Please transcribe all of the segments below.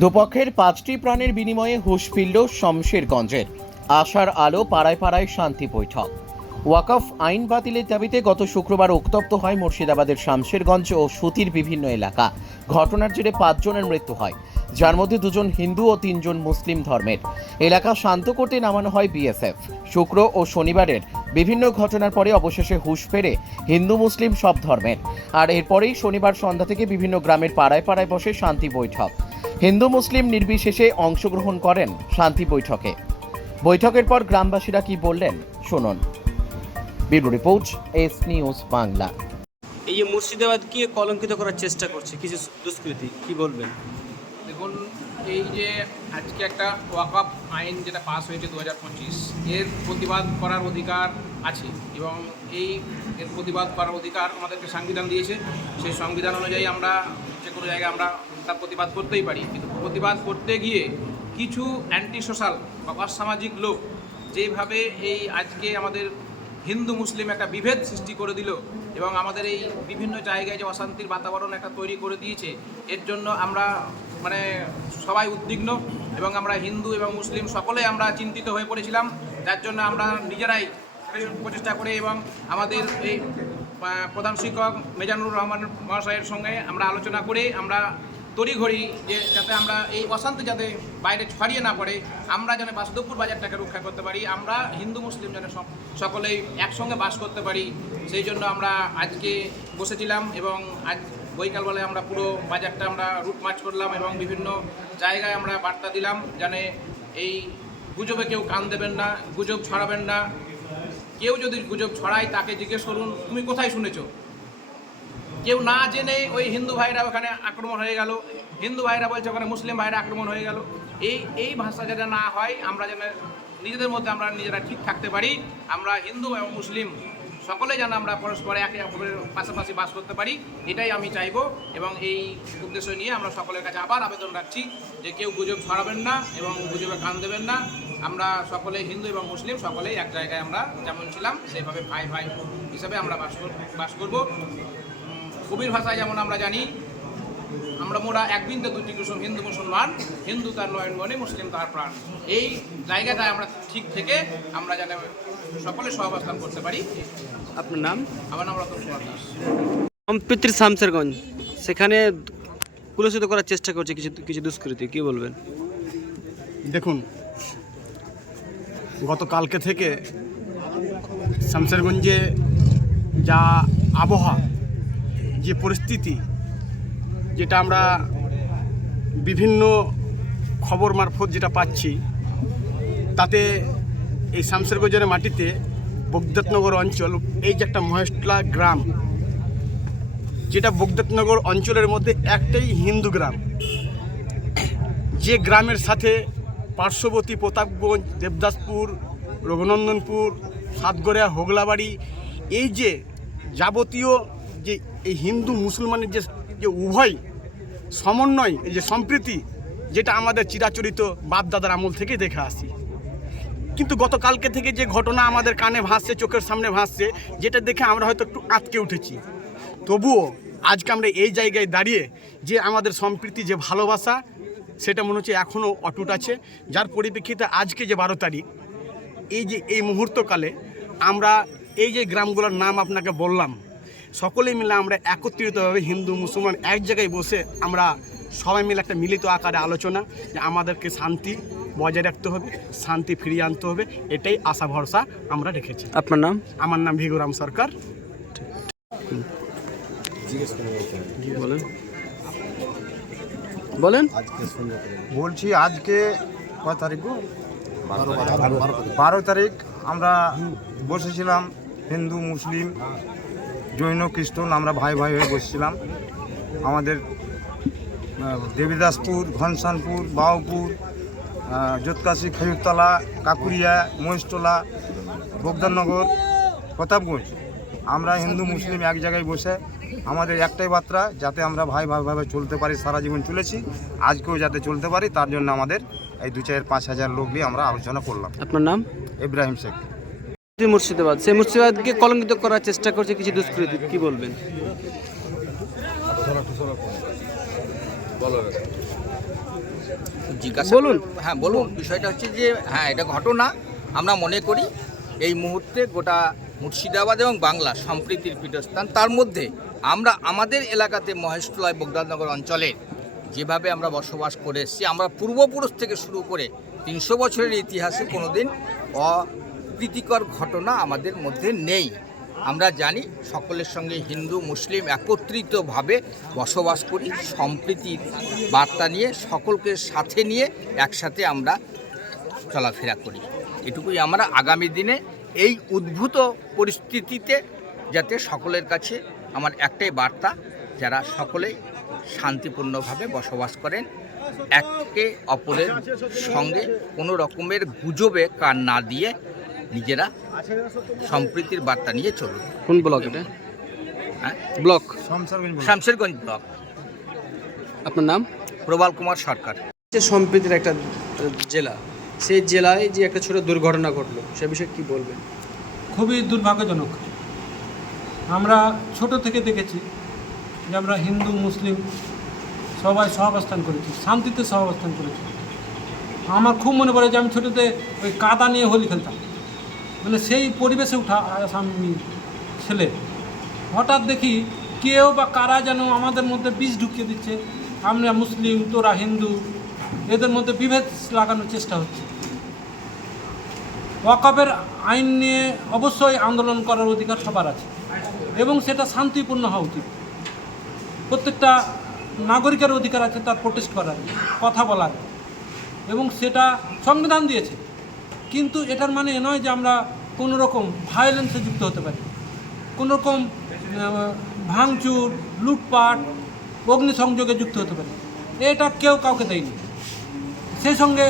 দুপক্ষের পাঁচটি প্রাণের বিনিময়ে হুঁশ ফিরল শমশেরগঞ্জের আশার আলো পাড়ায় পাড়ায় শান্তি বৈঠক। ওয়াকফ আইন বাতিলের দাবিতে গত শুক্রবার উত্তপ্ত হয় মুর্শিদাবাদের শামশেরগঞ্জ ও সুতির বিভিন্ন এলাকা। ঘটনার জেরে পাঁচজনের মৃত্যু হয়। যার মধ্যে দুজন হিন্দু ও তিনজন মুসলিম ধর্মের। এলাকা শান্ত করতে নামানো হয় বিএসএফ। শুক্র ও শনিবারের বিভিন্ন ঘটনার পরে অবশেষে হুঁশ ফেরে হিন্দু মুসলিম সব ধর্মের। আর এরপরেই শনিবার সন্ধ্যা থেকে বিভিন্ন গ্রামের পাড়ায় পাড়ায় বসে শান্তি বৈঠক। হিন্দু মুসলিম নির্বিশেষে অংশগ্রহণ করেন শান্তি বৈঠকে। বৈঠকের পর গ্রামবাসীরা কি বললেন, শুনুন। Bureau report, S news Bangla. এই যে মুর্শিদাবাদকে কলঙ্কিত করার চেষ্টা করছে, কিছু দুষ্কৃতি, কি বলবেন? দেখুন, এই যে আজকে একটা ওয়াকআপ আইন যেটা পাস হয়েছে দু হাজার পঁচিশ, এর প্রতিবাদ করার অধিকার আছে এবং এই এর প্রতিবাদ করার অধিকার আমাদেরকে সংবিধান দিয়েছে। সেই সংবিধান অনুযায়ী আমরা যে কোনো জায়গায় আমরা তার প্রতিবাদ করতেই পারি। কিন্তু প্রতিবাদ করতে গিয়ে কিছু অ্যান্টি সোশ্যাল বা অসামাজিক লোক যেভাবে এই আজকে আমাদের হিন্দু মুসলিম একটা বিভেদ সৃষ্টি করে দিল এবং আমাদের এই বিভিন্ন জায়গায় যে অশান্তির বাতাবরণ একটা তৈরি করে দিয়েছে, এর জন্য আমরা মানে সবাই উদ্বিগ্ন এবং আমরা হিন্দু এবং মুসলিম সকলে আমরা চিন্তিত হয়ে পড়েছিলাম। যার জন্য আমরা নিজেরাই প্রচেষ্টা করে এবং আমাদের এই প্রধান শিক্ষক মেজানুর রহমান মহাশয়ের সঙ্গে আমরা আলোচনা করে আমরা তড়িঘড়ি যে যাতে আমরা এই অশান্তি যাতে বাইরে ছড়িয়ে না পড়ে, আমরা যেন বাসুদেবপুর বাজারটাকে রক্ষা করতে পারি, আমরা হিন্দু মুসলিম যেন সকলেই একসঙ্গে বাস করতে পারি, সেই জন্য আমরা আজকে বসেছিলাম এবং আজ বৈকালবেলায় আমরা পুরো বাজারটা আমরা রুট মার্চ করলাম এবং বিভিন্ন জায়গায় আমরা বার্তা দিলাম যেন এই গুজবে কেউ কান দেবেন না, গুজব ছড়াবেন না। কেউ যদি গুজব ছড়ায় তাকে জিজ্ঞেস করুন, তুমি কোথায় শুনেছ? কেউ না জেনে ওই হিন্দু ভাইরা ওখানে আক্রমণ হয়ে গেল। হিন্দু ভাইরা বলছে ওখানে মুসলিম ভাইরা আক্রমণ হয়ে গেল। এই এই ভাষা যাতে না হয়, আমরা যেন নিজেদের মধ্যে আমরা নিজেরা ঠিক থাকতে পারি। আমরা হিন্দু এবং মুসলিম। সকলে যেন আমরা পরস্পরে একে অপরের পাশাপাশি বাস করতে পারি, এটাই আমি চাইব এবং এই উদ্দেশ্য নিয়ে আমরা সকলের কাছে আবার আবেদন রাখছি যে কেউ গুজব ছড়াবেন না এবং গুজবে কান দেবেন না। আমরা সকলে হিন্দু এবং মুসলিম, সকলেই এক জায়গায় আমরা যেমন ছিলাম, সেইভাবে ভাই ভাই হিসাবে আমরা বাস বাস করব। কবির ভাষায় যেমন আমরা জানি আমরা মোরা এক বিন্দু দুটি কুসুম হিন্দু মুসলমান হিন্দু তার নয়নগণে মুসলিম তার প্রাণ। এই জায়গাটায় আমরা ঠিক থেকে আমরা যেন সকলে সহাবস্থান করতে পারি। আপনার নাম? আমার নাম রতন কুমার দাস। সম্প্রীতির শামসেরগঞ্জ সেখানে কুলসিত করার চেষ্টা করছে কিছু কিছু দুষ্কৃতী কি বলবেন? দেখুন গতকালকে থেকে শামসেরগঞ্জে যা আবহাওয়া যে পরিস্থিতি যেটা আমরা বিভিন্ন খবর মারফত যেটা পাচ্ছি, তাতে এই শামসেরগঞ্জের মাটিতে বগদত্নগর অঞ্চল, এই যে একটা মহেশলা গ্রাম, যেটা বগদত্নগর অঞ্চলের মধ্যে একটাই হিন্দু গ্রাম। যে গ্রামের সাথে পার্শ্ববর্তী প্রতাপগঞ্জ, দেবদাসপুর, রঘুনন্দনপুর, সাতগড়িয়া, হোগলাবাড়ি, এই যে যাবতীয় যে এই হিন্দু মুসলমানের যে যে উভয় সমন্বয়, এই যে সম্প্রীতি, যেটা আমাদের চিরাচরিত বাপদাদার আমল থেকে দেখে আসি। কিন্তু গতকালকে থেকে যে ঘটনা আমাদের কানে ভাসছে, চোখের সামনে ভাসছে, যেটা দেখে আমরা হয়তো একটু আটকে উঠেছি। তবুও আজকে আমরা এই জায়গায় দাঁড়িয়ে যে আমাদের সম্প্রীতি, যে ভালোবাসা, সেটা মনে হচ্ছে এখনও অটুট আছে। যার পরিপ্রেক্ষিতে আজকে যে বারো তারিখ, এই যে এই মুহূর্তকালে আমরা এই যে গ্রামগুলোর নাম আপনাকে বললাম সকলে মিলে আমরা একত্রিতভাবে হিন্দু মুসলমান এক জায়গায় বসে আমরা সবাই মিলে একটা মিলিত আকারে আলোচনা যে আমাদেরকে শান্তি বজায় রাখতে হবে শান্তি ফিরিয়ে আনতে হবে এটাই আশা ভরসা আমরা রেখেছি। আপনার নাম? আমার নাম ভিগুরাম সরকার। বলেন। বলেন। বলছি আজকে কয় তারিখ বারো তারিখ। আমরা বসেছিলাম হিন্দু মুসলিম জৈন খ্রিস্টান আমরা ভাই ভাই হয়ে বসেছিলাম। আমাদের দেবীদাসপুর ঘনশ্যানপুর বাউপুর আহ, জোতকাশি খেজুরতলা কাকুরিয়া মহেশতলা বগদাননগর প্রতাপগঞ্জ। আমরা হিন্দু মুসলিম এক জায়গায় বসে আমাদের একটাই বার্তা যাতে আমরা ভাই ভাইভাবে চলতে পারি সারা জীবন চলেছি আজকেও যাতে চলতে পারি তার জন্য আমাদের এই দু চার পাঁচ হাজার লোক নিয়ে আমরা আলোচনা করলাম। আপনার নাম? ইব্রাহিম শেখ। মুর্শিদাবাদ সেই মুর্শিদাবাদকে কলঙ্কিত করার চেষ্টা করছে কিছু দুষ্কৃতী কি বলবেন? জিজ্ঞাসা বলুন। হ্যাঁ বলুন। বিষয়টা হচ্ছে যে হ্যাঁ এটা ঘটনা আমরা মনে করি এই মুহূর্তে গোটা মুর্শিদাবাদ এবং বাংলা সম্প্রীতির পীঠস্থান। তার মধ্যে আমরা আমাদের এলাকাতে মহেশতলায় বগদানগর অঞ্চলে যেভাবে আমরা বসবাস করে এসেছি আমরা পূর্বপুরুষ থেকে শুরু করে তিনশো বছরের ইতিহাসে কোনোদিন অপ্রীতিকর ঘটনা আমাদের মধ্যে নেই। আমরা জানি সকলের সঙ্গে হিন্দু, মুসলিম একত্রিতভাবে বসবাস করি, সম্প্রীতির বার্তা নিয়ে, সকলকে সাথে নিয়ে একসাথে আমরা চলাফেরা করি। এটুকুই আমরা আগামী দিনে এই উদ্ভূত পরিস্থিতিতে যাতে সকলের কাছে আমার একটাই বার্তা, যারা সকলেই শান্তিপূর্ণভাবে বসবাস করেন, একে অপরের সঙ্গে কোনো রকমের গুজবে কান না দিয়ে নিজেরা সম্প্রীতির বার্তা নিয়ে চলুন। কোন ব্লক এটা? হ্যাঁ? ব্লক। শামশেরগঞ্জ ব্লক। আপনার নাম? প্রবাল কুমার সরকার। যে সম্প্রীতির একটা জেলা সেই জেলায় যে একটা ছোট দুর্ঘটনা ঘটলো সে বিষয়ে কি বলবেন? খুবই দুর্ভাগ্যজনক। আমরা ছোট থেকে দেখেছি যে আমরা হিন্দু মুসলিম সবাই সহাবস্থান করেছি শান্তিতে সহাবস্থান করেছি। আমার খুব মনে পড়ে যে আমি ছোটোতে ওই কাদা নিয়ে হোলি খেলতাম। মানে সেই পরিবেশে উঠা আমি ছেলে। হঠাৎ দেখি কেউ বা কারা যেন আমাদের মধ্যে বিষ ঢুকিয়ে দিচ্ছে। আমরা মুসলিম, তোরা হিন্দু, এদের মধ্যে বিভেদ লাগানোর চেষ্টা হচ্ছে। ওয়াকফের আইন নিয়ে অবশ্যই আন্দোলন করার অধিকার সবার আছে এবং সেটা শান্তিপূর্ণ হওয়া উচিত। প্রত্যেকটা নাগরিকের অধিকার আছে তার প্রোটেস্ট করার, কথা বলার এবং সেটা সংবিধান দিয়েছে। কিন্তু এটার মানে নয় যে আমরা কোনো রকম ভায়োলেন্সে যুক্ত হতে পারে। কোনো রকম ভাঙচুর, লুটপাট, অগ্নিসংযোগে যুক্ত হতে পারে। এটা কেউ কাউকে দেয়নি। সেই সঙ্গে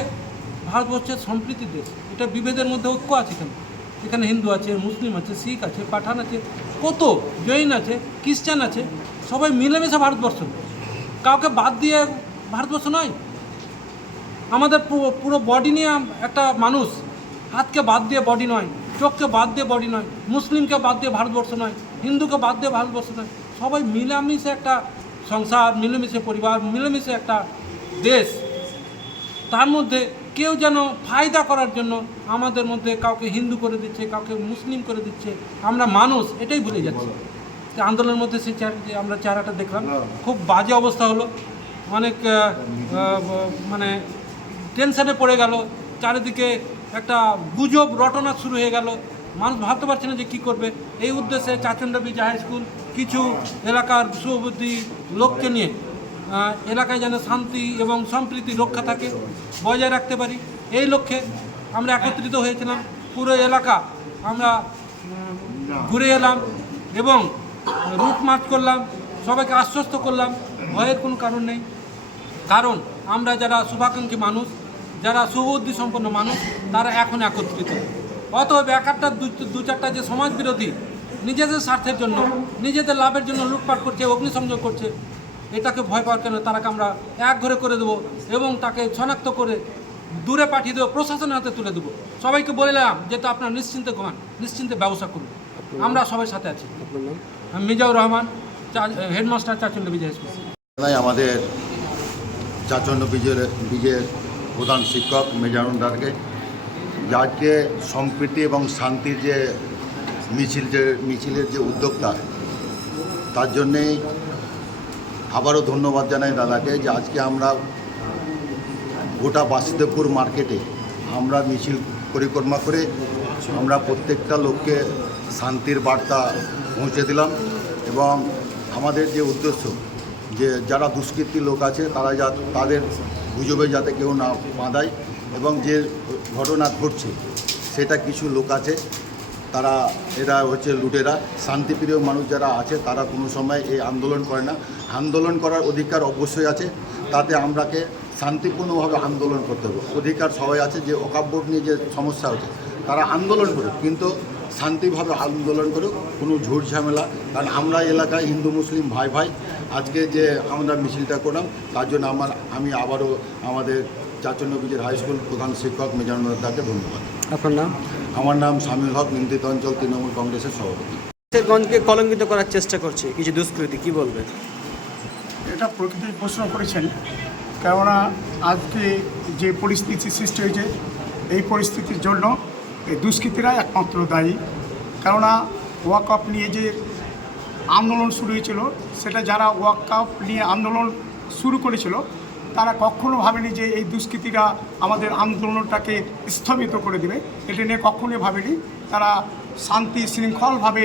ভারতবর্ষের সম্প্রীতি দেশ, এটা বিভেদের মধ্যে ঐক্য আছে কেন? এখানে হিন্দু আছে, মুসলিম আছে, শিখ আছে, পাঠান আছে, কত জৈন আছে, খ্রিস্টান আছে, সবাই মিলেমিশে ভারতবর্ষ। কাউকে বাদ দিয়ে ভারতবর্ষ নয়। আমাদের পুরো বডি নিয়ে একটা মানুষ, হাতকে বাদ দিয়ে বডি নয়। চোখকে বাদ দিয়ে বডি নয়, মুসলিমকে বাদ দিয়ে ভারতবর্ষ নয়, হিন্দুকে বাদ দিয়ে ভারতবর্ষ নয়, সবাই মিলেমিশে একটা সংসার, মিলেমিশে পরিবার, মিলেমিশে একটা দেশ। তার মধ্যে কেউ যেন ফায়দা করার জন্য আমাদের মধ্যে কাউকে হিন্দু করে দিচ্ছে, কাউকে মুসলিম করে দিচ্ছে, আমরা মানুষ, এটাই ভুলে যাচ্ছি। আন্দোলনের মধ্যে সেই যে আমরা চেহারাটা দেখলাম, খুব বাজে অবস্থা হলো। অনেক মানে টেনশনে পড়ে গেল। চারিদিকে একটা গুজব রটনা শুরু হয়ে গেল। মানুষ ভাবতে পারছে না যে কী করবে। এই উদ্দেশ্যে চাচন্ডা বিজয় হাই স্কুল কিছু এলাকার সুবুদ্ধি লোককে নিয়ে এলাকায় যেন শান্তি এবং সম্প্রীতি রক্ষা থাকে, বজায় রাখতে পারি। এই লক্ষ্যে আমরা একত্রিত হয়েছিলাম। পুরো এলাকা আমরা ঘুরে এলাম এবং রুট মার্চ করলাম। সবাইকে আশ্বস্ত করলাম। ভয়ের কোনো কারণ নেই। কারণ আমরা যারা শুভাকাঙ্ক্ষী মানুষ যারা সুবুদ্ধি সম্পন্ন মানুষ, তারা এখন একত্রিত। অতএব এক একটা দু- চারটা যে সমাজ বিরোধী, নিজেদের স্বার্থের জন্য, নিজেদের লাভের জন্য লুটপাট করছে, অগ্নিসংযোগ করছে, এটাকে ভয় পাওয়ার কেন তারাকে আমরা এক ঘরে করে দেবো এবং তাকে শনাক্ত করে দূরে পাঠিয়ে দেবো, প্রশাসনের হাতে তুলে দেবো। সবাইকে বললাম যে তো আপনারা নিশ্চিন্তে ঘুমান, নিশ্চিন্তে ব্যবসা করুন। আমরা সবাই সাথে আছি। আমি মিজাউর রহমান হেডমাস্টার চাচন্ড বিজয় স্কুল আমাদের চাচণ্ড বিজয়ের বিজয়ের প্রধান শিক্ষক মেজানুন্দারকে যে আজকে সম্প্রীতি এবং শান্তির যে মিছিল, যে মিছিলের যে উদ্যোক্তা, তার জন্যেই আবারও ধন্যবাদ জানাই দাদাকে যে আজকে আমরা গোটা বাসুদেবপুর মার্কেটে আমরা মিছিল পরিক্রমা করে আমরা প্রত্যেকটা লোককে শান্তির বার্তা পৌঁছে দিলাম এবং আমাদের যে উদ্দেশ্য যে যারা দুষ্কৃতী লোক আছে, তারা যা তাদের গুজবে যাতে কেউ না বাঁধায় এবং যে ঘটনা ঘটছে, সেটা কিছু লোক আছে, তারা এরা হচ্ছে লুটেরা। শান্তিপ্রিয় মানুষ যারা আছে, তারা কোনো সময় এই আন্দোলন করে না। আন্দোলন করার অধিকার অবশ্যই আছে, তাতে আমরাকে শান্তিপূর্ণভাবে আন্দোলন করতে হবে। অধিকার সবাই আছে, যে অকাব্য নিয়ে যে সমস্যা হচ্ছে, তারা আন্দোলন করে কিন্তু শান্তিভাবে আন্দোলন করুক কোনো ঝুট ঝামেলা। কারণ আমরা এলাকায় হিন্দু মুসলিম ভাই ভাই আজকে যে আমরা মিছিলটা করলাম তার জন্য আমার আমি আবারও আমাদের চাচন্য বিজের হাই স্কুল প্রধান শিক্ষক মেজানুর দাকে ধন্যবাদ। আপনার নাম? আমার নাম শামিল হক নিন্দিত অঞ্চল তৃণমূল কংগ্রেসের সভাপতি। গঞ্জকে কলঙ্কিত করার চেষ্টা করছে কিছু দুষ্কৃতি কি বলবেন? এটা প্রকৃতি প্রশ্ন করেছেন কেননা আজকে যে পরিস্থিতি সৃষ্টি হয়েছে এই পরিস্থিতির জন্য এই দুষ্কৃতীরা একমাত্র দায়ী। কেননা ওয়াকআপ নিয়ে যে আন্দোলন শুরু হয়েছিল, সেটা যারা ওয়াকআপ নিয়ে আন্দোলন শুরু করেছিল, তারা কখনো ভাবেনি যে এই দুষ্কৃতীরা আমাদের আন্দোলনটাকে স্থগিত করে দেবে। এটা নিয়ে কখনোই ভাবেনি। তারা শান্তি শৃঙ্খলভাবে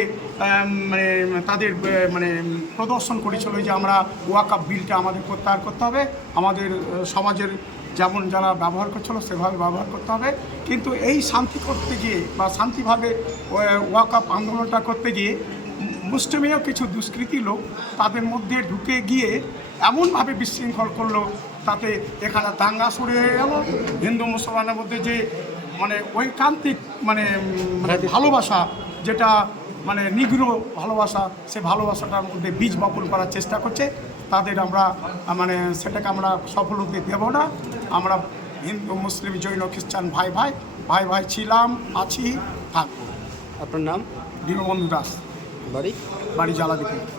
মানে তাদের মানে প্রদর্শন করেছিল যে আমরা ওয়াকআপ বিলটা আমাদের প্রত্যাহার করতে হবে। আমাদের সমাজের যেমন যারা ব্যবহার করছিল সেভাবে ব্যবহার করতে হবে। কিন্তু এই শান্তি করতে গিয়ে বা শান্তিভাবে ওয়াকআপ আন্দোলনটা করতে গিয়ে মুষ্টিমেয় কিছু দুষ্কৃতী লোক তাদের মধ্যে ঢুকে গিয়ে এমনভাবে বিশৃঙ্খল করল তাতে এখানে দাঙ্গা শুরু হয়ে গেল। হিন্দু মুসলমানের মধ্যে যে মানে ঐকান্তিক মানে মানে ভালোবাসা যেটা মানে নিগ্র ভালোবাসা সে ভালোবাসাটার মধ্যে বীজ বপন করার চেষ্টা করছে। তাদের আমরা মানে সেটাকে আমরা সফল হতে দেব না। আমরা হিন্দু মুসলিম জৈন খ্রিস্টান ভাই ভাই ভাই ভাই ছিলাম আছি থাকব। আপনার নাম? দীনবন্ধু দাস। বাড়ি? বাড়ি জ্বালাদিপুর